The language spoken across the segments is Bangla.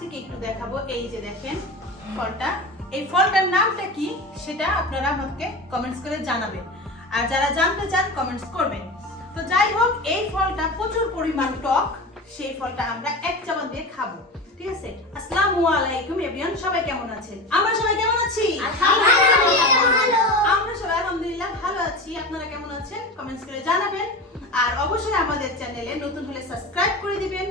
থেকে একটু দেখাবো। এই যে দেখেন ফলটা, এই ফলটার নামটা কি সেটা আপনারা আমাকে কমেন্টস করে জানাবেন, আর যারা জানতে চান কমেন্টস করবেন। তো যাই হোক, এই ফলটা প্রচুর পরিমাণ টক, সেই ফলটা আমরা এক চামচ দিয়ে খাবো, ঠিক আছে? আসসালামু আলাইকুম এভরিওয়ান, সবাই কেমন আছেন? আমরা সবাই কেমন আছি? আমরা সবাই আলহামদুলিল্লাহ ভালো আছি। আপনারা কেমন আছেন কমেন্টস করে জানাবেন, আর অবশ্যই আমাদের চ্যানেলে নতুন হলে সাবস্ক্রাইব করে দিবেন,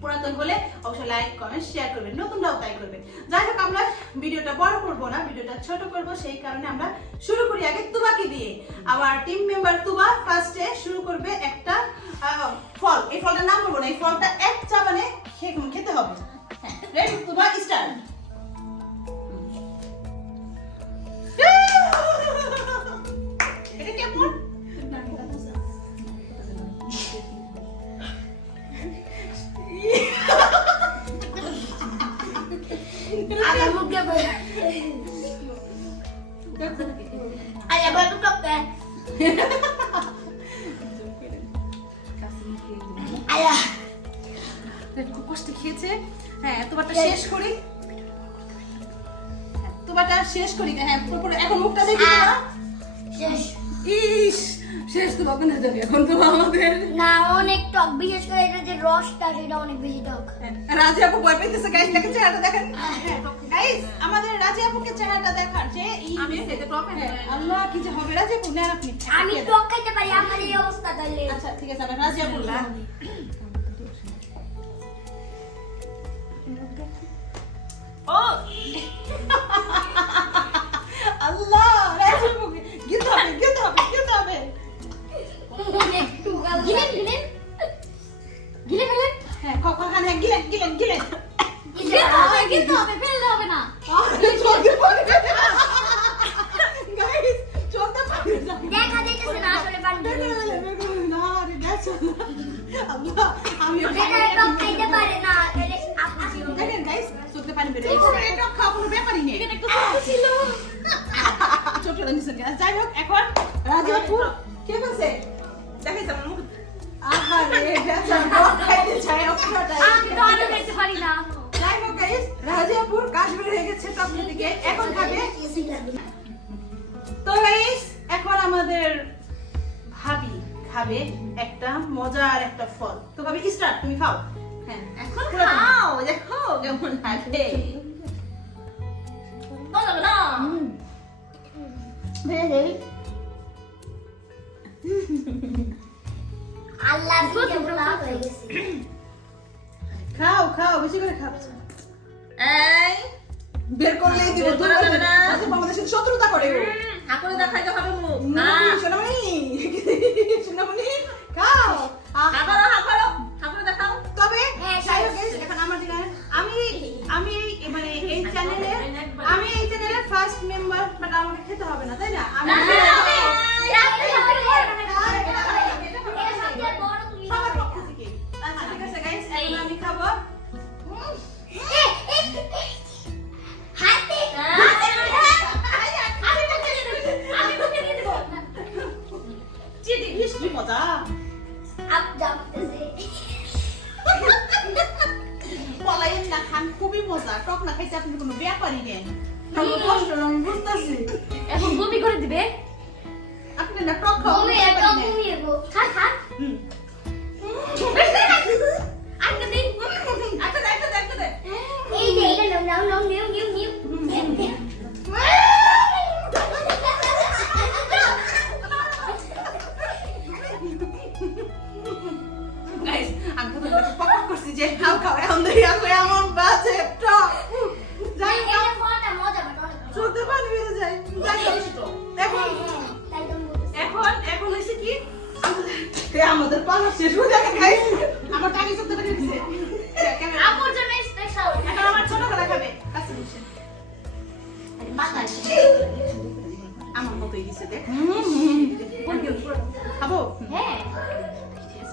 পুরাতন হলে অবশ্যই লাইক কমেন্ট শেয়ার করবেন, নতুনরাও তাই করবেন। যাই হোক, আমরা ভিডিওটা বড় করব না, ভিডিওটা ছোট করব, সেই কারণে আমরা শুরু করি আগে তুবাকে দিয়ে। আমার টিম মেম্বার তুবা ফার্স্টে শুরু করবে একটা ফল। এই ফলটার নাম বলবো না, এই ফলটা এক চাবানে খেতে হবে। হ্যাঁ, রেডি? তুবা স্টার্ট। এটা কেমন? খুব কষ্ট খেয়েছে। হ্যাঁ, তোমারটা শেষ করি, তোমারটা শেষ করি। হ্যাঁ, এখন মুখটা দেখি না। শেষ। ইস, শেষ তো কখন যাবে এখন তো আমাদের। না, অনেক টক, বিশেষ করে এটা যে রসটা সেটা অনেক বেশি টক। রাজি আপু ভয় পেতেছে। গাইস দেখেন চেহারাটা দেখেন। গাইস আমাদের রাজি আপুকে চেহারাটা দেখার যে আমি খেতে টক। আল্লাহ কি যে হবে। রাজি আপু না, আপনি আমি টক খেতে পারি, আমার এই অবস্থা তাহলে। আচ্ছা ঠিক আছে, আমরা রাজি আপু না। ও আল্লাহ, রাজি আপু গিলতে হবে, গিলতে হবে, গিলতে হবে। গিলেন গিলেন গিলে ফেলেন। হ্যাঁ, খান, হ্যাঁ গিলেন গিলেন গিলেন। গিলতে হবে, ফেললে হবে না। চলতে পারে গাইস, চলতে পারে দেখা যাইতেছে না আসলে পানি না রে, দেখো আল্লাহ, আমি এটা টক খাইতে পারে না, তাহলে আপনি কি হবে? দেখেন গাইস, চলতে পানি বের হয়েছে। এটা খাওয়া কোনো ব্যাপারই নেই, এখানে একটা ছোট ছিল, ছোটটা নিছেন। যাই হোক, এখন রাজি আপু কে বলছে দেখাই যাবেন মুখ। আহারে বেচা টক খাইতে চায় অপরাটা। আমি তো আলু খাইতে পারি না। যাই হোক গাইস, রাজি আপুর কাজ বের হয়ে গেছে টক থেকে, এখন খাবে। তো গাইস, এখন আমাদের ভাবি খাবে একটা মজার একটা ফল। তো ভাবি স্টার্ট, তুমি খাও। হ্যাঁ, এখন খাও, দেখো কেমন লাগে। বলো না আল্লাহ দিকে বলা হয়ে গেছে। খাও খাও, বেশি করে খাও। এই বের করলেই দিব, তোরা যাবে না। আচ্ছা, আমাদের সাথে শত্রুতা করে ও। ঠাকুরে দেখাইতে হবে মুখ। সোনামণি, সোনামণি খাও। ঠাকুরে দেখাও। তবে হ্যাঁ, যাই হোক guys, এখন আমার যেটা আমি মানে এই চ্যানেলের ফার্স্ট মেম্বার, বাট আমাকে খেতে হবে না, তাই না? আমি সবার পক্ষ থেকে। আচ্ছা ঠিক আছে গাইস, এখন আমি খাবো। কি মজা। পলাইন না খান, খুবই মজা। টক না খাইতে আপনি কোনো ব্যাপারই নেন। আমি কষ্ট আমি বুঝতেছি। এখন বমি করে দিবে। আপনি না টক খাওয়া খান হুম। আটকে দিন। আটকে দে, আটকে দে, আটকে দে। এই যে এটা নাও নাও নিউ নিউ নিউ গাইস, আমি তো পক করছি যে খাও খাও, এখন দেখি আসলে এমন বাজে টক। যাই হোক, এটা ফলটা মজা বাট অনেক চলতে পানি বেড়ে যায়। যাই হোক, এখন হয়েছে কি, আমাদের পালা শেষ হয়ে যাবে গাইস। আমার টাকা চলতে পারে দিছে। আপুর জন্য স্পেশাল। এখন আমার ছোট করে খাবে। কাছে বসে আমার মতোই দিছে, দেখ। খাবো? হ্যাঁ,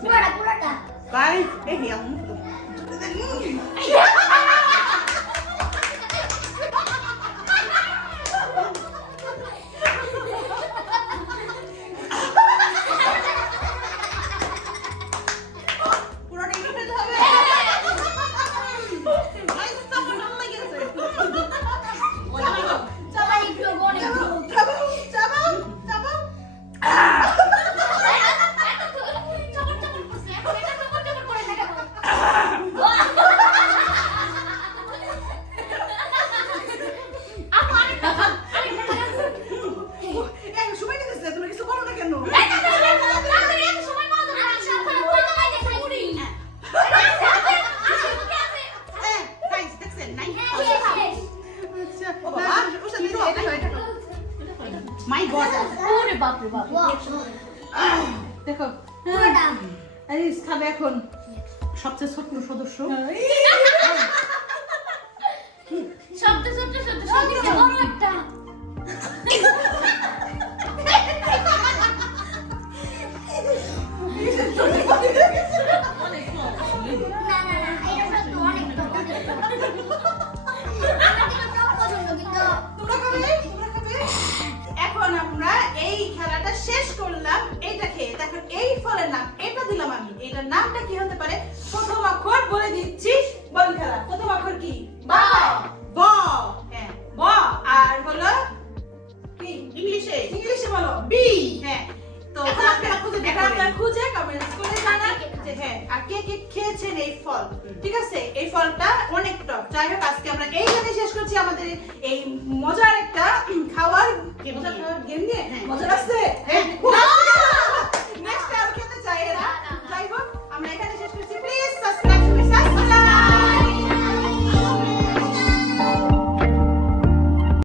পুরোটা পুরোটা। গাইস, এই আমি পুরোটা খেতে হবে। এই সময় নিতেছে, তুমি কিছু বলো না কেন? হ্যাঁ, guys, দেখছেন? নাই? আচ্ছা, ও বাবা, না, ওটা নিতে হবে, এটা নাও। My God! ওরে বাপ রে বাপ। দেখো, আরিস খাবে এখন সবচেয়ে ছোট্ট সদস্য। অনেক কম। তোমরা খাবে? তোমরা খাবে? এখন আমরা এই খেলাটা শেষ করলাম এটা খেয়ে। দেখো এই ফলের নাম, এটা দিলাম আমি। এটার নামটা কি হতে পারে? প্রথম অক্ষর বলে দিচ্ছি। বল খেলা। প্রথম অক্ষর কি? বা। ব। হ্যাঁ, ব। আর হলো কি? ইংলিশে বলো বি। হ্যাঁ, তো আপনারা খুঁজে কমেন্টস করে জানান যে হ্যাঁ, আর কে কে খেয়েছেন এই ফল। ঠিক আছে, এই ফলটা অনেক টক। যাই হোক, আজকে আমরা এইখানে শেষ করছি আমাদের এই মজার একটা খাওয়ার গেম নিয়ে। মজা লাগছে? হ্যাঁ।